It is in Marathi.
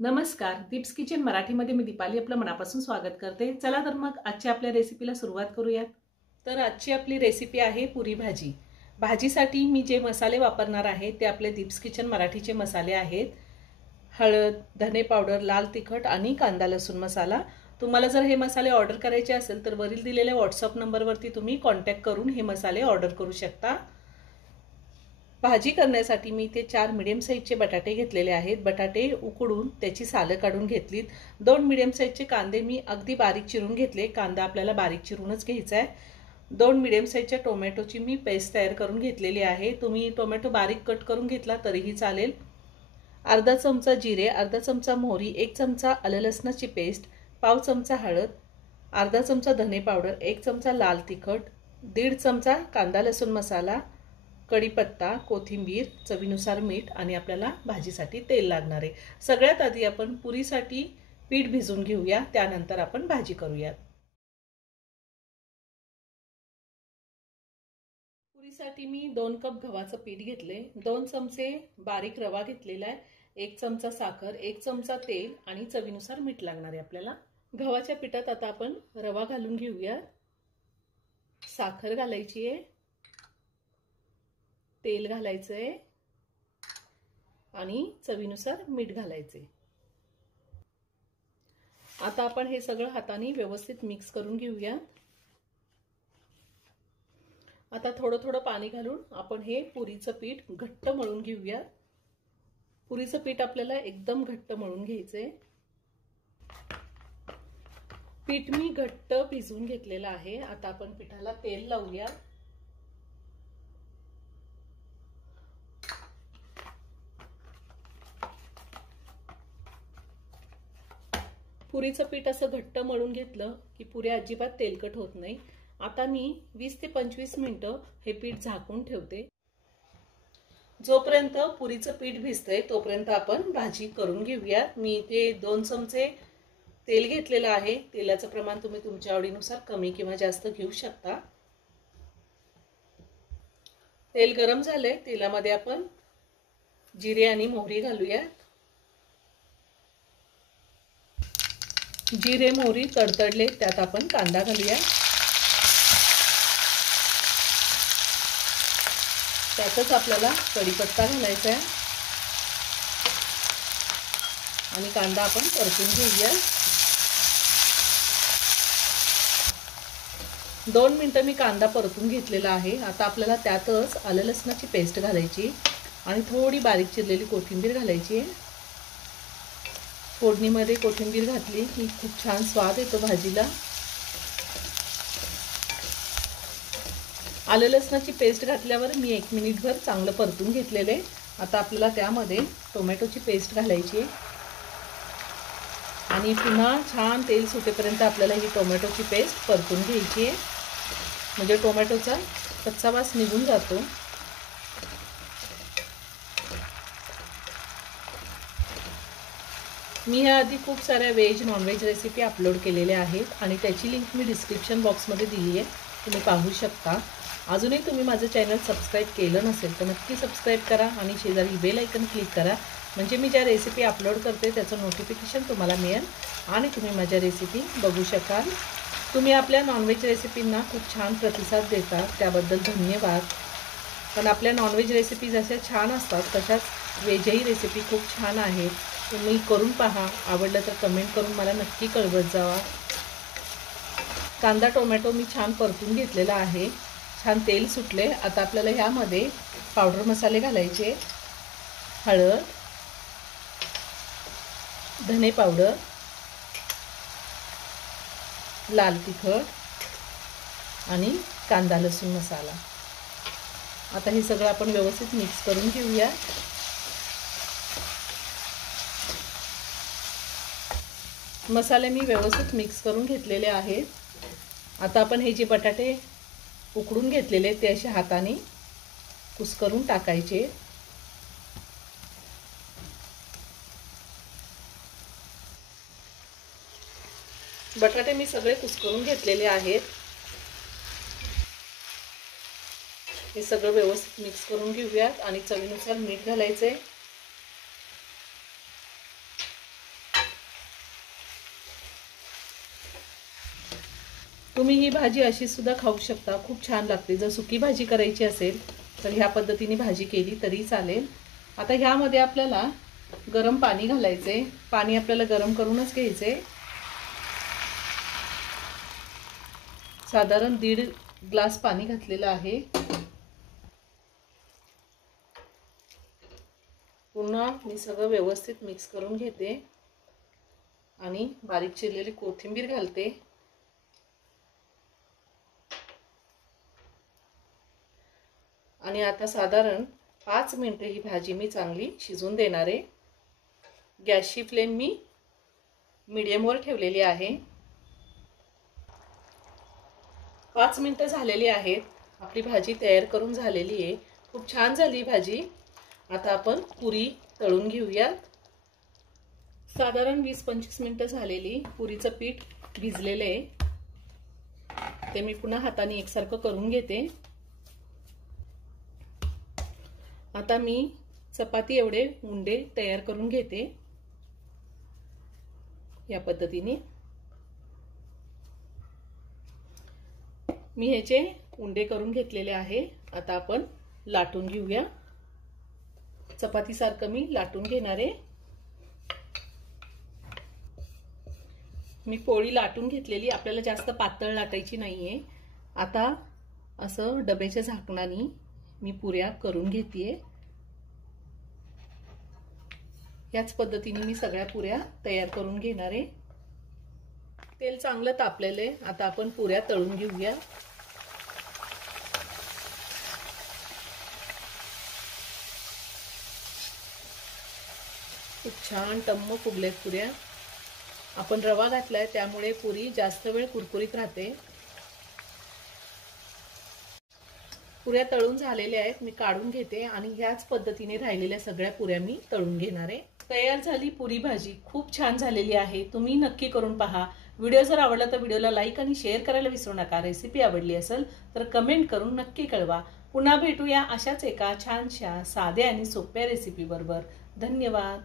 नमस्कार, दीप्स किचन मराठीमध्ये मी दीपाली आपलं मनापासून स्वागत करते। चला तर मग आजच्या आपल्या रेसिपीला सुरुवात करूयात। तर आजची आपली रेसिपी आहे पुरी भाजी। भाजीसाठी मी जे मसाले वापरणार आहे ते आपले दीप्स किचन मराठीचे मसाले आहेत। हळद, धने पावडर, लाल तिखट आणि कांदा लसूण मसाला। तुम्हाला जर हे मसाले ऑर्डर करायचे असेल तर वरील दिलेल्या व्हॉट्सअप नंबरवरती तुम्ही कॉन्टॅक्ट करून हे मसाले ऑर्डर करू शकता। भाजी करण्यासाठी मी इथे 4 मीडियम साइजचे बटाटे घेतलेले आहेत। बटाटे उकडून त्याची सालं काढून घेतलीत। 2 मीडियम साइजचे कांदे मी अगदी बारीक चिरून घेतले। कांदा आपल्याला बारीक चिरूनच घ्यायचा आहे। 2 मीडियम साइजच्या टोमॅटोची मी पेस्ट तयार करून घेतलेली आहे। तुम्ही टोमॅटो बारीक कट करून घेतला तरीही चालेल। अर्धा चमचा जिरे, अर्धा चमचा मोहरी, 1 चमचा आलं लसणाची पेस्ट, पाव चमचा हळद, अर्धा चमचा धने पावडर, 1 चमचा लाल तिखट, 1.5 चमचा कांदा लसूण मसाला, कढीपत्ता, कोथिंबीर, चवीनुसार मीठ आणि आपल्याला भाजीसाठी तेल लागणार आहे। सगळ्यात आधी आपण पुरीसाठी पीठ भिजवून घेऊया, त्यानंतर आपण भाजी करूया। पुरीसाठी मी 2 कप गव्हाचं पीठ घेतले, 2 चमचे बारीक रवा घेतलेला आहे, 1 चमचा साखर, 1 चमचा तेल आणि चवीनुसार मीठ लागणार आहे आपल्याला। गव्हाच्या पिठात आता आपण रवा घालून घेऊया, साखर घालायची आहे, तेल घालायचंय आणि चवीनुसार मीठ घालायचे। आता आपण हे सगळं हाताने व्यवस्थित मिक्स करून घेऊया। आता थोडं थोडं पाणी घालून आपण हे पुरीचं पीठ घट्ट मळून घेऊया। पुरीचं पीठ आपल्याला एकदम घट्ट मळून घ्यायचंय। पीठ मी घट्ट भिजवून घेतलेलं आहे। आता आपण पिठाला तेल लावूया। पुरीचं पीठ असं घट्ट मळून घेतलं की पुऱ्या अजिबात तेलकट होत नाही। आता मी 20 ते 25 मिनिटं हे पीठ झाकून ठेवते। जोपर्यंत पुरीचं पीठ भिजतंय तोपर्यंत आपण भाजी करून घेऊया। मी इथे 2 चमचे तेल घेतलेलं आहे। तेलाचं प्रमाण तुम्ही तुमच्या आवडीनुसार कमी किंवा जास्त घेऊ शकता। तेल गरम झालंय, तेलामध्ये आपण जिरे आणि मोहरी घालूया। जिरे मोहरी तडतडले त्यात आपण कांदा घालूया। त्यातच आपल्याला कढीपत्ता घालायचा आहे आणि कांदा आपण परतून घेऊया। 2 मिनिटं मी कांदा परतून घेतलेला आहे। आता आपल्याला त्यातच आलं लसणाची पेस्ट घालायची आणि थोडी बारीक चिरलेली कोथिंबीर घालायची। फोडणीमध्ये कोथिंबीर घातली की खूप छान स्वाद येतो भाजीला। आलं लसणाची पेस्ट घातल्यावर मी 1 मिनिटभर चांगलं परतून घेतलेले। आता आपल्याला त्यामध्ये टोमॅटोची पेस्ट घालायची आणि पुन्हा छान तेल सुटेपर्यंत आपल्याला ही टोमॅटोची पेस्ट परतून घ्यायची आहे, म्हणजे टोमॅटोचा कच्चा वास निघून जातो। मी याआधी खूप साऱ्या व्हेज नॉनव्हेज रेसिपी अपलोड केलेल्या आहेत आणि त्याची लिंक मी डिस्क्रिप्शन बॉक्समध्ये दिली आहे, तुम्ही पाहू शकता। अजूनही तुम्ही माझं चॅनल सबस्क्राईब केलं नसेल तर नक्की सबस्क्राईब करा आणि शेजारी बेल आयकन क्लिक करा, म्हणजे मी ज्या रेसिपी अपलोड करते त्याचं नोटिफिकेशन तुम्हाला मिळेल आणि तुम्ही माझ्या रेसिपी बघू शकाल। तुम्ही आपल्या नॉनव्हेज रेसिपींना खूप छान प्रतिसाद देता, त्याबद्दल धन्यवाद। पण आपल्या नॉनव्हेज रेसिपी जशा छान असतात तशाच व्हेजही रेसिपी खूप छान आहेत, तुम्ही करून पहा। आवडलं तर कमेंट करून मला नक्की कळवत जावा। कांदा टोमॅटो मी छान परतून घेतलेला आहे, छान तेल सुटले। आता आपल्याला ह्यामध्ये पावडर मसाले घालायचे, हळद, धने पावडर, लाल तिखट आणि कांदा लसूण मसाला। आता हे सगळं आपण व्यवस्थित मिक्स करून घेऊया। मसाले मी व्यवस्थित मिक्स करून घेतलेले आहेत। आता आपण हे जे बटाटे उकडून घेतलेले ते अशा हाताने कुस्करून टाकायचे। बटाटे मी सगळे कुस्करून घेतलेले आहेत। हे सगळं व्यवस्थित मिक्स करून घेऊयात आणि चवीनुसार मीठ घालायचे। तुम्ही ही भाजी अशी सुद्धा खाऊ शकता, खूप छान लागते। जर सुकी भाजी करायची असेल तर ह्या पद्धतीने भाजी केली तरी चालेल। आता ह्यामध्ये आपल्याला गरम पाणी घालायचे, पाणी आपल्याला गरम करूनच घ्यायचे। साधारण 1.5 ग्लास पाणी घातलेलं आहे। पुन्हा मी सगळं व्यवस्थित मिक्स करून घेते आणि बारीक चिरलेली कोथिंबीर घालते। आणि आता साधारण 5 मिनिटे ही भाजी मी चांगली शिजून देणार आहे। गॅसची फ्लेम मी मीडियमवर ठेवलेली आहे। 5 मिनिटं झालेली आहेत। आपली भाजी तयार करून झालेली आहे। खूप छान झाली भाजी। आता आपण पुरी तळून घेऊयात। साधारण 20-25 मिनिटं झालेली, पुरीचं पीठ भिजलेलं आहे। ते मी पुन्हा हाताने एकसारखं करून घेते। आता मी चपाती एवढे उंडे तयार करून घेते या पद्धतीने। मी ह्याचे उंडे करून घेतलेले आहे। आता आपण लाटून घेऊया। चपाती सारखं मी लाटून घेणार आहे। मी पोळी लाटून घेतलेली, आपल्याला जास्त पातळ लाटायची नाहीये। आता असं डब्याच्या झाकणाने मी पुऱ्या करून घेतेय। याच पद्धतीने मी सगळ्या पुऱ्या तयार करून घेणार आहे। तेल चांगलं तापलेलं आहे। आता आपण पुऱ्या तळून घेऊया। खूप छान टम्म फुगलेत पुऱ्या। आपण रवा घातलाय त्यामुळे पुरी जास्त वेळ कुरकुरीत राहते। पुऱ्या तळून झालेल्या आहेत, मी काढून घेते आणि ह्याच पद्धतीने राहिलेल्या सगळ्या पुऱ्या मी तळून घेणार आहे। तयार झाली पुरी भाजी, खूप छान झालेली आहे। तुम्ही नक्की करून पहा। व्हिडिओ जर आवडला तर व्हिडिओला लाईक आणि शेअर करायला विसरू नका। रेसिपी आवडली असेल तर कमेंट करून नक्की कळवा। पुन्हा भेटूया अशाच एका छानशा साध्या आणि सोप्या रेसिपी बरोबर। धन्यवाद।